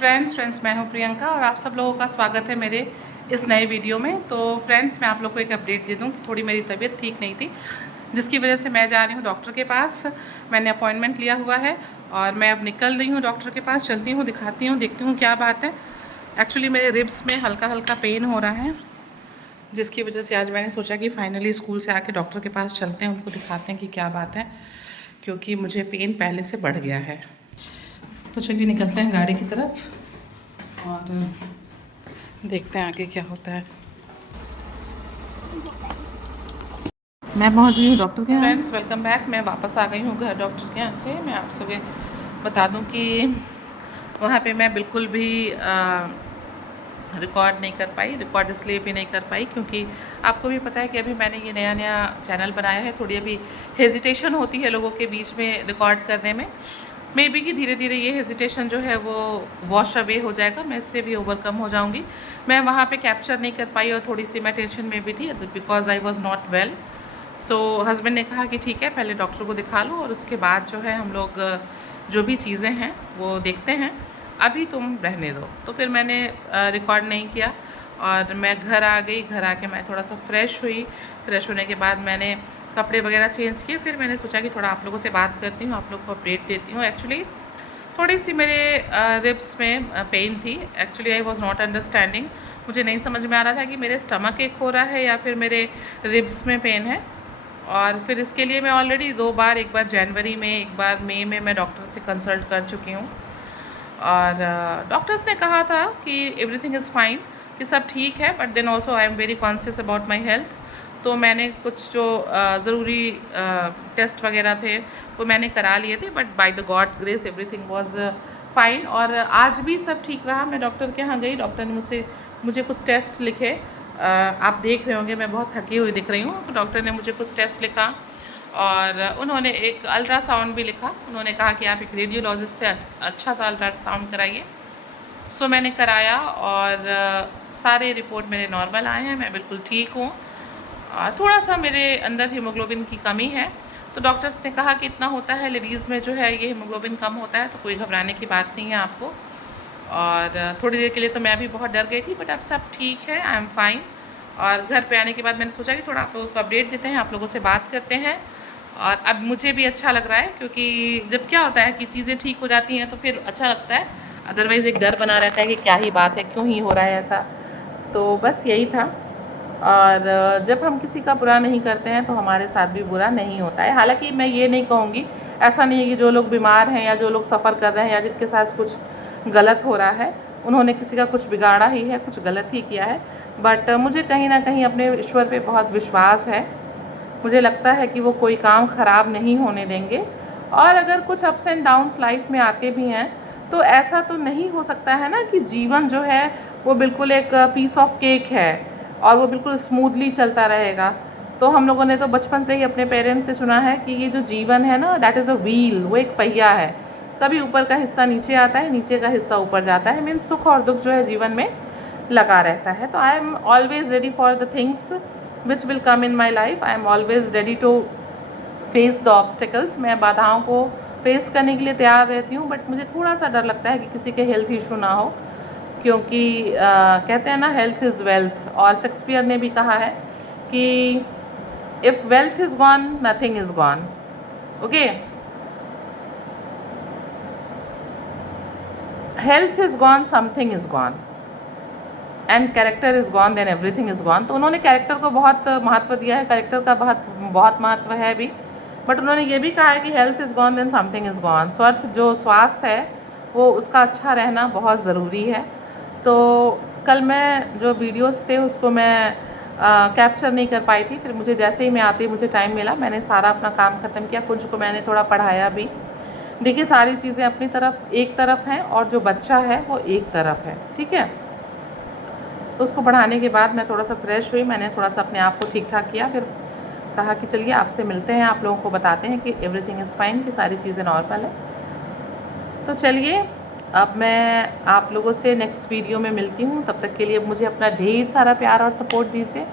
Friends मैं हूं प्रियंका और आप सब लोगों का स्वागत है मेरे इस नए वीडियो में। तो फ्रेंड्स मैं आप लोग को एक अपडेट दे दूं कि थोड़ी मेरी तबीयत ठीक नहीं थी, जिसकी वजह से मैं जा रही हूं डॉक्टर के पास। मैंने अपॉइंटमेंट लिया हुआ है और मैं अब निकल रही हूं डॉक्टर के पास। चलती हूं, दिखाती हूँ, देखती हूँ क्या बात है। एक्चुअली मेरे रिब्स में हल्का हल्का पेन हो रहा है, जिसकी वजह से आज मैंने सोचा कि फाइनली स्कूल से आके डॉक्टर के पास चलते हैं, उनको दिखाते हैं कि क्या बात है, क्योंकि मुझे पेन पहले से बढ़ गया है। तो चलिए निकलते हैं गाड़ी की तरफ और देखते हैं आगे क्या होता है। मैं पहुंच गई हूँ डॉक्टर के यहाँ। Friends welcome back. मैं वापस आ गई हूँ घर डॉक्टर के यहाँ से। मैं आप सबके बता दूँ कि वहाँ पे मैं बिल्कुल भी रिकॉर्ड नहीं कर पाई। रिकॉर्ड इसलिए भी नहीं कर पाई क्योंकि आपको भी पता है कि अभी मैंने ये नया नया चैनल बनाया है। थोड़ी अभी हेजिटेशन होती है लोगों के बीच में रिकॉर्ड करने में। मे बी कि धीरे धीरे ये हेजिटेशन जो है वो वॉश अवे हो जाएगा, मैं इससे भी ओवरकम हो जाऊंगी। मैं वहाँ पे कैप्चर नहीं कर पाई और थोड़ी सी मैं टेंशन में भी थी because I was not well. So husband ने कहा कि ठीक है पहले डॉक्टर को दिखा लो और उसके बाद जो है हम लोग जो भी चीज़ें हैं वो देखते हैं, अभी तुम रहने दो। तो फिर मैंने रिकॉर्ड नहीं किया और मैं घर आ गई। घर आके मैं थोड़ा सा फ्रेश हुई। फ्रेश होने के बाद मैंने कपड़े वगैरह चेंज किए। फिर मैंने सोचा कि थोड़ा आप लोगों से बात करती हूँ, आप लोग को अपडेट देती हूँ। एक्चुअली थोड़ी सी मेरे रिब्स में पेन थी। Actually I was not understanding. मुझे नहीं समझ में आ रहा था कि मेरे स्टमक एक हो रहा है या फिर मेरे रिब्स में पेन है। और फिर इसके लिए मैं ऑलरेडी 2 बार, एक बार जनवरी में, एक बार मई में मैं डॉक्टर से कंसल्ट कर चुकी हूँ। और डॉक्टर्स ने कहा था कि एवरीथिंग इज़ फाइन, कि सब ठीक है, but then also I am very conscious about my health. तो मैंने कुछ जो ज़रूरी टेस्ट वगैरह थे वो मैंने करा लिए थे, but by the gods grace everything was fine. और आज भी सब ठीक रहा। मैं डॉक्टर के यहाँ गई, डॉक्टर ने मुझे कुछ टेस्ट लिखे। आप देख रहे होंगे मैं बहुत थकी हुई दिख रही हूँ। तो डॉक्टर ने मुझे कुछ टेस्ट लिखा और उन्होंने एक अल्ट्रासाउंड भी लिखा। उन्होंने कहा कि आप एक रेडियोलॉजिस्ट से अच्छा सा अल्ट्रासाउंड कराइए। सो मैंने कराया और सारे रिपोर्ट मेरे नॉर्मल आए हैं, मैं बिल्कुल ठीक हूँ। थोड़ा सा मेरे अंदर हीमोग्लोबिन की कमी है। तो डॉक्टर्स ने कहा कि इतना होता है लेडीज़ में जो है ये हीमोग्लोबिन कम होता है, तो कोई घबराने की बात नहीं है आपको। और थोड़ी देर के लिए तो मैं भी बहुत डर गई थी, बट अब सब ठीक है, आई एम फाइन। और घर पे आने के बाद मैंने सोचा कि थोड़ा आप लोगों को अपडेट देते हैं, आप लोगों से बात करते हैं। और अब मुझे भी अच्छा लग रहा है, क्योंकि जब क्या होता है कि चीज़ें ठीक हो जाती हैं तो फिर अच्छा लगता है। अदरवाइज़ एक डर बना रहता है कि क्या ही बात है, क्यों ही हो रहा है ऐसा। तो बस यही था। और जब हम किसी का बुरा नहीं करते हैं तो हमारे साथ भी बुरा नहीं होता है। हालांकि मैं ये नहीं कहूँगी, ऐसा नहीं है कि जो लोग बीमार हैं या जो लोग सफ़र कर रहे हैं या जिनके साथ कुछ गलत हो रहा है उन्होंने किसी का कुछ बिगाड़ा ही है, कुछ गलत ही किया है। बट मुझे कहीं ना कहीं अपने ईश्वर पे बहुत विश्वास है। मुझे लगता है कि वो कोई काम ख़राब नहीं होने देंगे। और अगर कुछ अप्स एंड डाउन्स लाइफ में आते भी हैं तो ऐसा तो नहीं हो सकता है ना कि जीवन जो है वो बिल्कुल एक पीस ऑफ केक है और वो बिल्कुल स्मूथली चलता रहेगा। तो हम लोगों ने तो बचपन से ही अपने पेरेंट्स से सुना है कि ये जो जीवन है ना, दैट इज़ अ व्हील, वो एक पहिया है। कभी ऊपर का हिस्सा नीचे आता है, नीचे का हिस्सा ऊपर जाता है। मीन्स सुख और दुख जो है जीवन में लगा रहता है। तो I am always ready for the things which will come in my life. I am always ready to face the obstacles. मैं बाधाओं को फेस करने के लिए तैयार रहती हूँ, बट मुझे थोड़ा सा डर लगता है कि किसी के हेल्थ इशू ना हो, क्योंकि कहते हैं ना हेल्थ इज़ वेल्थ। और शेक्सपियर ने भी कहा है कि if wealth is gone nothing is gone. Okay, health is gone something is gone and character is gone then everything is gone. तो उन्होंने कैरेक्टर को बहुत महत्व दिया है, कैरेक्टर का बहुत बहुत महत्व है भी। बट उन्होंने ये भी कहा है कि health is gone then something is gone. जो स्वास्थ्य है वो उसका अच्छा रहना बहुत ज़रूरी है। तो कल मैं जो वीडियोस थे उसको मैं कैप्चर नहीं कर पाई थी। फिर मुझे जैसे ही मैं आती, मुझे टाइम मिला, मैंने सारा अपना काम ख़त्म किया। कुछ को मैंने थोड़ा पढ़ाया भी। देखिए सारी चीज़ें अपनी तरफ एक तरफ हैं और जो बच्चा है वो एक तरफ है, ठीक है। तो उसको पढ़ाने के बाद मैं थोड़ा सा फ्रेश हुई, मैंने थोड़ा सा अपने आप को ठीक ठाक किया। फिर कहा कि चलिए आपसे मिलते हैं, आप लोगों को बताते हैं कि एवरीथिंग इज़ फाइन, कि सारी चीज़ें नॉर्मल है। तो चलिए अब मैं आप लोगों से नेक्स्ट वीडियो में मिलती हूँ। तब तक के लिए मुझे अपना ढेर सारा प्यार और सपोर्ट दीजिए।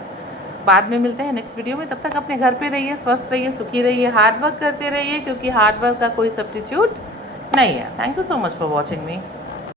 बाद में मिलते हैं नेक्स्ट वीडियो में। तब तक अपने घर पे रहिए, स्वस्थ रहिए, सुखी रहिए, हार्ड वर्क करते रहिए, क्योंकि हार्ड वर्क का कोई सब्स्टिट्यूट नहीं है। Thank you so much for watching me.